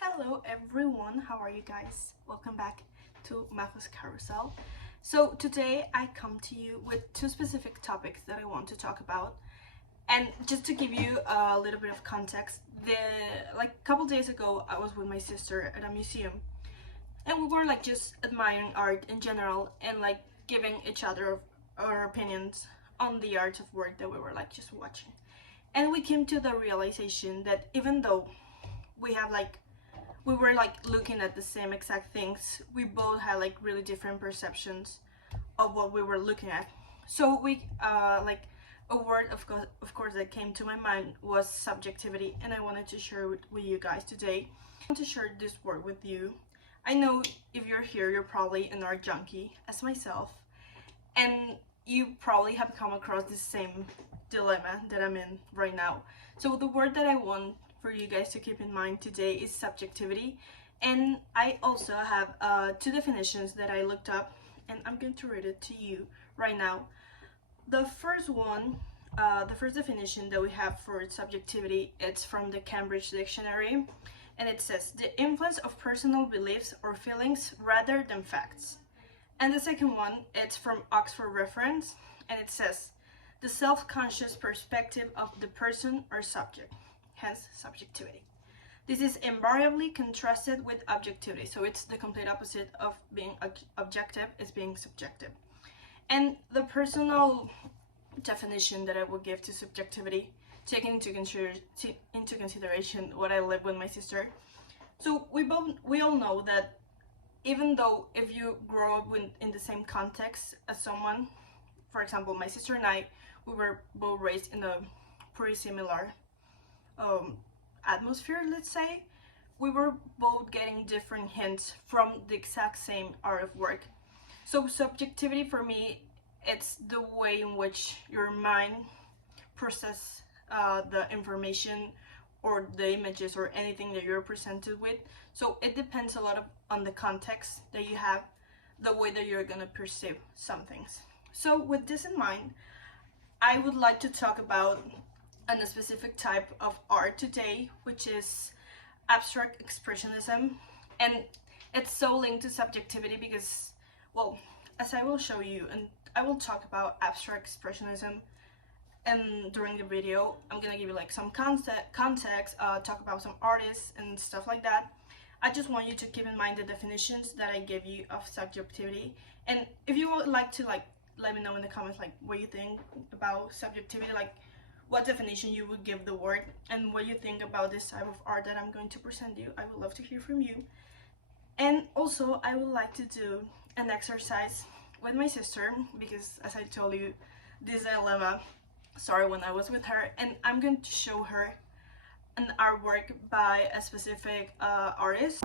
Hello everyone, how are you guys? Welcome back to Majo's Carousel. So today I come to you with two specific topics that I want to talk about. And just to give you a little bit of context, a couple days ago I was with my sister at a museum and we were just admiring art in general and giving each other our opinions on the art of work that we were just watching. And we came to the realization that even though we have we were looking at the same exact things, we both had really different perceptions of what we were looking at. So we a word of course that came to my mind was subjectivity, and I wanted to share it with you guys today. I want to share this word with you. I know if you're here, you're probably an art junkie as myself, and you probably have come across the same dilemma that I'm in right now. So the word that I want for you guys to keep in mind today is subjectivity, and I also have two definitions that I looked up, and I'm going to read it to you right now. The first one, the first definition that we have for subjectivity, it's from the Cambridge Dictionary, and it says the influence of personal beliefs or feelings rather than facts. And the second one, it's from Oxford Reference, and it says the self-conscious perspective of the person or subject, hence subjectivity. This is invariably contrasted with objectivity, so it's the complete opposite of being objective, is being subjective. And the personal definition that I will give to subjectivity, taking into consideration what I live with my sister. So we all know that even though if you grow up in the same context as someone, for example, my sister and I, we were both raised in a pretty similar atmosphere, let's say, we were both getting different hints from the exact same art of work. So subjectivity for me, it's the way in which your mind processes the information or the images or anything that you're presented with. So it depends a lot on the context that you have, the way that you're gonna perceive some things. So with this in mind, I would like to talk about a specific type of art today, which is abstract expressionism. And it's so linked to subjectivity because, well, as I will show you, and I will talk about abstract expressionism, and during the video I'm gonna give you some context, talk about some artists and stuff like that. I just want you to keep in mind the definitions that I gave you of subjectivity, and if you would like to let me know in the comments what you think about subjectivity, what definition you would give the word, and what you think about this type of art that I'm going to present you. I would love to hear from you. And also I would like to do an exercise with my sister, because as I told you, this dilemma started when I was with her, and I'm going to show her an artwork by a specific artist.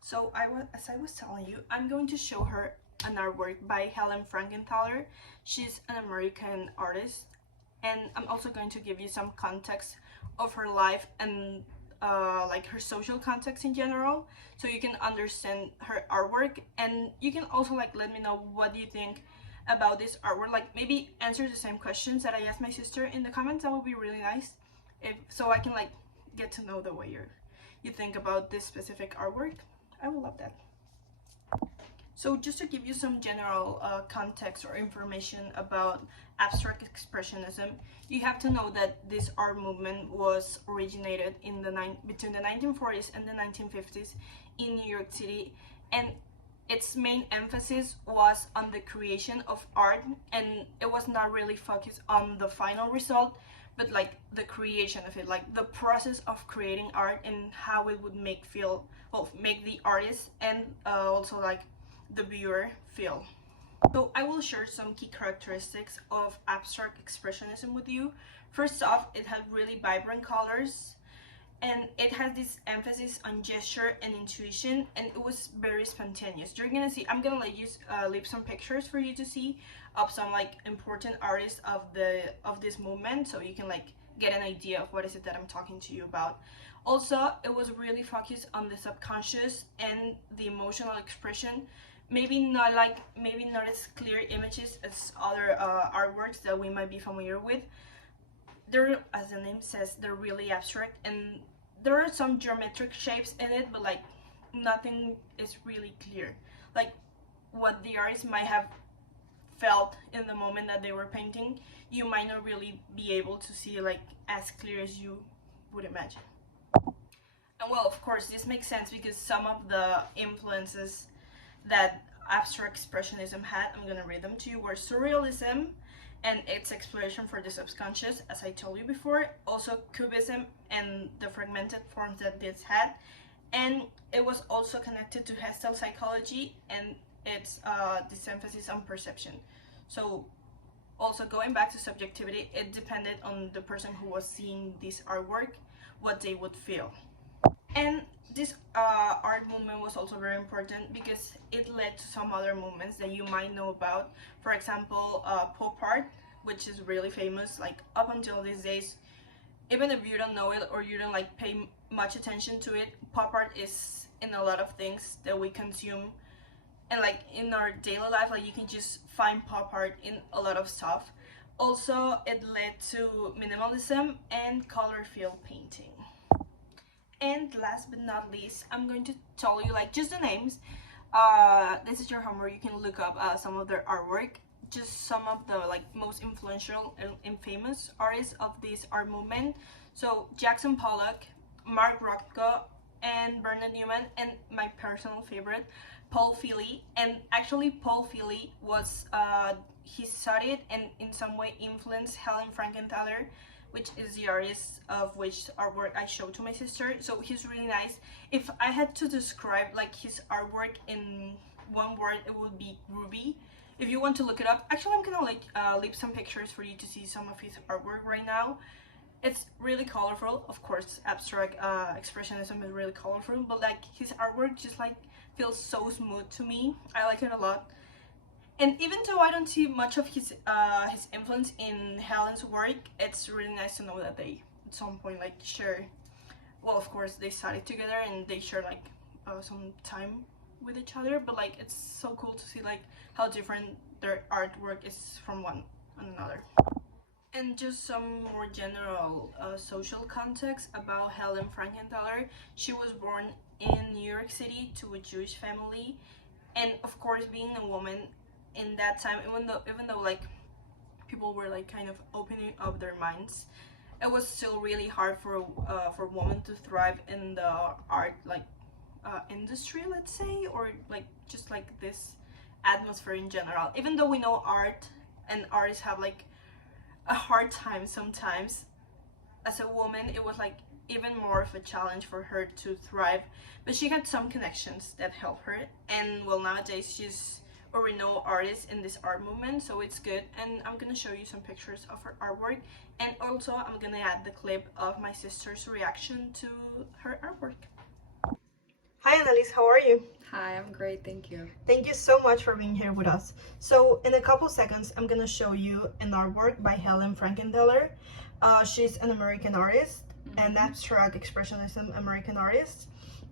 So as I was telling you, I'm going to show her an artwork by Helen Frankenthaler. She's an American artist, and I'm also going to give you some context of her life and her social context in general, so you can understand her artwork, and you can also let me know what you think about this artwork. Maybe answer the same questions that I asked my sister in the comments. That would be really nice, so I can get to know the way you think about this specific artwork. I would love that. So just to give you some general context or information about abstract expressionism, you have to know that this art movement was originated in between the 1940s and the 1950s in New York City, and its main emphasis was on the creation of art, and it was not really focused on the final result, but the creation of it, the process of creating art and how it would make the artist and also the viewer feel. So I will share some key characteristics of abstract expressionism with you. First off, it has really vibrant colors, and it has this emphasis on gesture and intuition, and it was very spontaneous. You're gonna see, I'm gonna leave some pictures for you to see of some important artists of this movement, so you can get an idea of what is it that I'm talking to you about. Also, it was really focused on the subconscious and the emotional expression. Maybe not as clear images as other artworks that we might be familiar with. They're, as the name says, they're really abstract, and there are some geometric shapes in it, but like nothing is really clear. Like what the artist might have felt in the moment that they were painting, you might not really be able to see like as clear as you would imagine. And well, of course, this makes sense because some of the influences that abstract expressionism had, I'm gonna read them to you, were surrealism and its exploration for the subconscious, as I told you before, also cubism and the fragmented forms that this had, and it was also connected to Gestalt psychology and its this emphasis on perception. So also going back to subjectivity, it depended on the person who was seeing this artwork, what they would feel. And this art movement was also very important because it led to some other movements that you might know about. For example, pop art, which is really famous. Like up until these days, even if you don't know it or you don't like pay much attention to it, pop art is in a lot of things that we consume, and like in our daily life, like you can just find pop art in a lot of stuff. Also, it led to minimalism and color field painting. And last but not least, I'm going to tell you like just the names. This is your homework. You can look up some of their artwork, just some of the like most influential and famous artists of this art movement. So Jackson Pollock, Mark Rothko, and Bernard Newman, and my personal favorite, Paul Feely. And actually Paul Feely was he studied and in some way influenced Helen Frankenthaler, which is the artist of which artwork I showed to my sister. So he's really nice. If I had to describe like his artwork in one word, it would be groovy. If you want to look it up, actually I'm gonna like leave some pictures for you to see some of his artwork right now. It's really colorful. Of course, abstract expressionism is really colorful, but like his artwork just like feels so smooth to me. I like it a lot. And even though I don't see much of his influence in Helen's work, it's really nice to know that they at some point like share. Well, of course they studied together and they share like some time with each other. But like it's so cool to see like how different their artwork is from one another. And just some more general social context about Helen Frankenthaler. She was born in New York City to a Jewish family, and of course, being a woman in that time, even though like people were like kind of opening up their minds, it was still really hard for women to thrive in the art like industry, let's say, or like just like this atmosphere in general. Even though we know art and artists have like a hard time sometimes, as a woman it was like even more of a challenge for her to thrive, but she had some connections that helped her. And well, nowadays she's a renowned artist in this art movement, so it's good. And I'm gonna show you some pictures of her artwork, and also I'm gonna add the clip of my sister's reaction to her artwork. Hi Annalise, how are you? Hi, I'm great, thank you. Thank you so much for being here with us. So in a couple seconds, I'm gonna show you an artwork by Helen Frankenthaler. She's an American artist, an abstract expressionism American artist.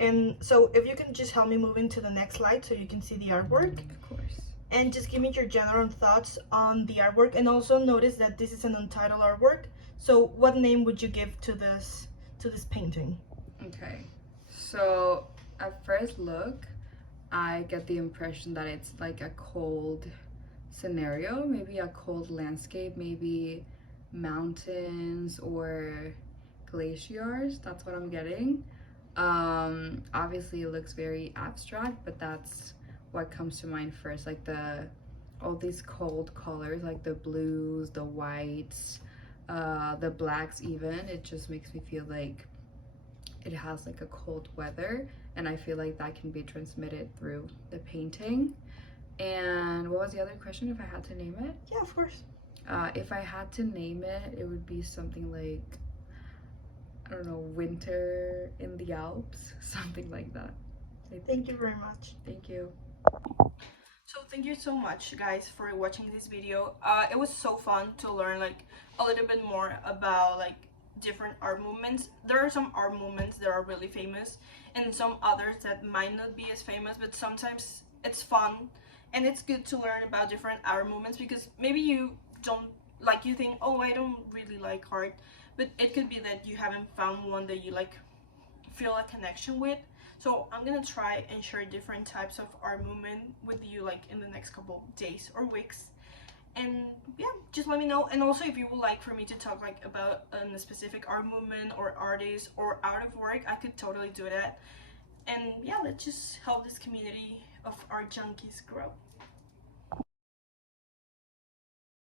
And so if you can just help me move into the next slide so you can see the artwork. Of course. And just give me your general thoughts on the artwork. And also notice that this is an untitled artwork. So what name would you give to this painting? Okay, so at first look, I get the impression that it's like a cold scenario, maybe a cold landscape, maybe mountains or glaciers. That's what I'm getting. Obviously it looks very abstract, but that's what comes to mind first, like all these cold colors, like the blues, the whites, the blacks even. It just makes me feel like it has like a cold weather, and I feel like that can be transmitted through the painting. And what was the other question, if I had to name it? Yeah, of course. If I had to name it, it would be something like, I don't know, winter in the Alps, something like that. Thank you very much. Thank you. So thank you so much guys for watching this video. It was so fun to learn like a little bit more about like different art movements. There are some art movements that are really famous and some others that might not be as famous, but sometimes it's fun and it's good to learn about different art movements, because maybe you don't like, you think, oh, I don't really like art, but it could be that you haven't found one that you like feel a connection with. So I'm gonna try and share different types of art movement with you like in the next couple days or weeks. And yeah, just let me know. And also if you would like for me to talk like about a specific art movement or artist or out of work, I could totally do that. And yeah, let's just help this community of art junkies grow.